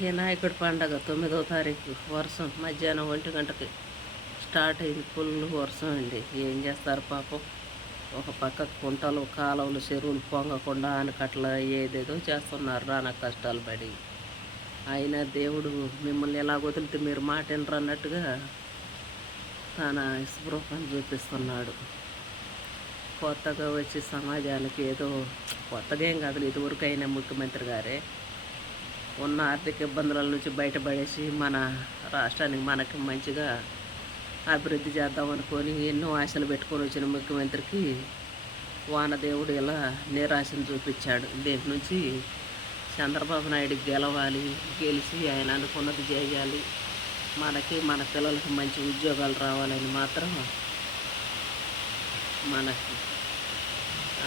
వినాయకుడి పండగ తొమ్మిదవ తారీఖు వర్షం. మధ్యాహ్నం ఒంటి గంటకి స్టార్ట్ అయింది. ఫుల్ వర్షం అండి. ఏం చేస్తారు పాపం? ఒక పక్క కుంటలు కాలువలు చెరువులు పొంగకుండా ఆనకట్ల ఏదేదో చేస్తున్నారు. రాన కష్టాలు పడి. అయినా దేవుడు మిమ్మల్ని ఎలా వదిలితే మీరు మాట వినరు అన్నట్టుగా తన స్పృహను చూపిస్తున్నాడు. కొత్తగా వచ్చి సమాజానికి ఏదో కొత్తగా ఏం కాదు ఇదివరకు అయినా ముఖ్యమంత్రి గారే ఉన్న ఆర్థిక ఇబ్బందుల నుంచి బయటపడేసి మన రాష్ట్రానికి మనకి మంచిగా అభివృద్ధి చేద్దాం అనుకొని ఎన్నో ఆశలు పెట్టుకొని వచ్చిన ముఖ్యమంత్రికి వానదేవుడు ఇలా నిరాశను చూపించాడు. దీని నుంచి చంద్రబాబు నాయుడు గెలవాలి గెలిచి ఆయన అనుకున్నది చేయాలి. మనకి మన పిల్లలకి మంచి ఉద్యోగాలు రావాలని మాత్రం మనకి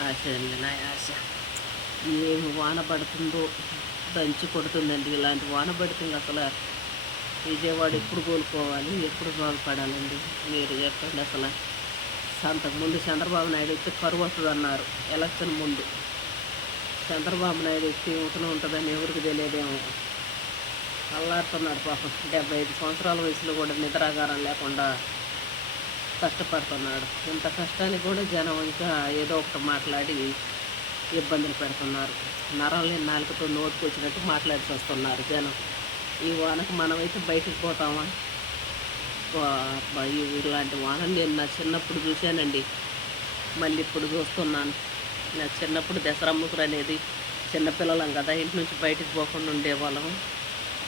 ఆశ అండి. నా ఆశ ఏమి వాన పడుతుందో దంచి కొడుతుందండి. ఇలాంటి వాన పడుతుంది అసలు విజయవాడ ఎప్పుడు కోలుకోవాలి ఎప్పుడు బాగుపడాలండి? మీరు చెప్పండి అసలు. అంతకుముందు చంద్రబాబు నాయుడు వచ్చి కరువు వస్తుంది అన్నారు ఎలక్షన్ ముందు. చంద్రబాబు నాయుడు వచ్చి ఊతన ఉంటుందని ఎవరికి తెలియదేమో. అల్లాడుతున్నాడు పాపం. డెబ్బై ఐదు సంవత్సరాల వయసులో కూడా నిద్రాగారం లేకుండా కష్టపడుతున్నాడు. ఇంత కష్టానికి కూడా జనం ఇంకా ఏదో ఒకటి మాట్లాడి ఇబ్బందులు పెడుతున్నారు. నరం లేని నాలుకతో నోటుకు వచ్చినట్టు మాట్లాడి వస్తున్నారు జనం. ఈ వానకు మనమైతే బయటికి పోతామా? ఈ- ఇలాంటి వానలు నేను నా చిన్నప్పుడు చూశానండి. మళ్ళీ ఇప్పుడు చూస్తున్నాను. నా చిన్నప్పుడు దసరా ముగ్గురు అనేది చిన్నపిల్లలం కదా ఇంటి నుంచి బయటికి పోకుండా ఉండేవాళ్ళము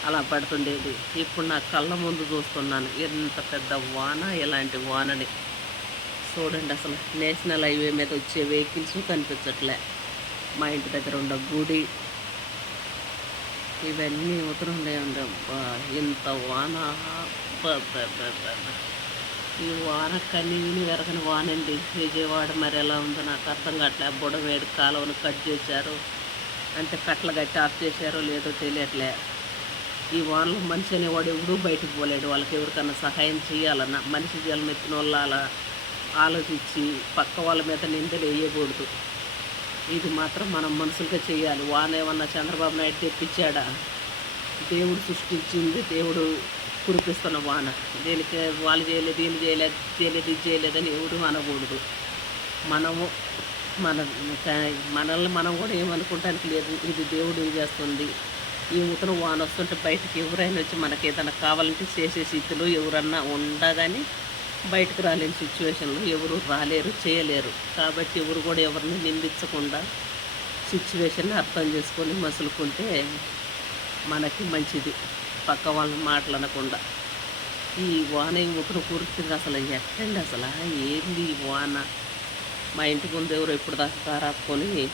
అలా పడుతుండేది. ఇప్పుడు నా కళ్ళ ముందు చూస్తున్నాను. ఎంత పెద్ద వాన ఇలాంటి వానని. చూడండి అసలు నేషనల్ హైవే మీద వచ్చే వెహికల్స్ కనిపించట్లే. మా ఇంటి దగ్గర ఉన్న గుడి. ఇవన్నీ ఉత్తరంలో ఉండే ఇంత వాన. ఈ వాన కనీని వెరగని వానండి. విజయవాడ మరి ఎలా ఉందో నాకు అర్థం కావట్లే. బుడమేడు కాలువను కట్ చేశారు. అంటే కట్టలు కట్టి ఆఫ్ చేశారో లేదో తెలియట్లే. ఈ వానలో మనిషి అనేవాడు ఎవడూ బయటకు పోలేడు. వాళ్ళకి ఎవరికన్నా సహాయం చేయాలన్నా మనిషి జలం ఎత్తిన వాళ్ళ అలా ఆలోచించి పక్క వాళ్ళ మీద నిందలు వేయకూడదు. ఇది మాత్రం మనం మనుషులుగా చేయాలి. వాన ఏమన్నా చంద్రబాబు నాయుడు తెప్పించాడా? దేవుడు సృష్టించింది దేవుడు కురిపిస్తున్న వాన. దీనికి వాళ్ళు చేయలేదు వీళ్ళు చేయలేదు చేయలేదు ఇది చేయలేదని ఎవరు అనకూడదు. మనము మన మనల్ని మనం కూడా ఏమనుకోవటానికి లేదు. ఇది దేవుడు ఏం చేస్తుంది? ఈ ఉతను వాన వస్తుంటే బయటకు ఎవరైనా వచ్చి మనకి ఏదైనా కావాలంటే చేసే స్థితిలో ఎవరన్నా ఉండగానే బయటకు రాలేని సిచ్యువేషన్లో ఎవరు రాలేరు చేయలేరు. కాబట్టి ఎవరు కూడా ఎవరిని నిందించకుండా సిచ్యువేషన్ అర్థం చేసుకొని మసులుకుంటే మనకి మంచిది. పక్క వాళ్ళ మాటలు అనకుండా. ఈ వాన ఈ కూర్చుంది అసలు ఎట్టండి అసలు? ఏంది వాన? మా ఇంటి ముందు ఎవరు ఇప్పుడు దాకా కారాపుకొని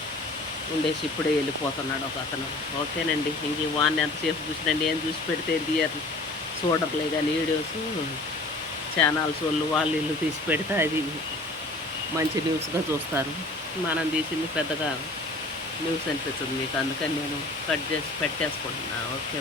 ఉండేసి ఇప్పుడే వెళ్ళిపోతున్నాడు ఒక అతను. ఓకేనండి. ఇంక ఈ వాన్ ఎంతసేపు చూసినండి ఏం చూసి పెడితే దియర్ చూడర్లే కానీ వీడియోస్. ఛానల్స్ వాళ్ళు వాళ్ళు ఇల్లు తీసి పెడితే అది మంచి న్యూస్గా చూస్తారు. మనం తీసింది పెద్దగా న్యూస్ అనిపిస్తుంది మీకు. అందుకని నేను కట్ చేసి పెట్టేసుకుంటున్నాను ఓకే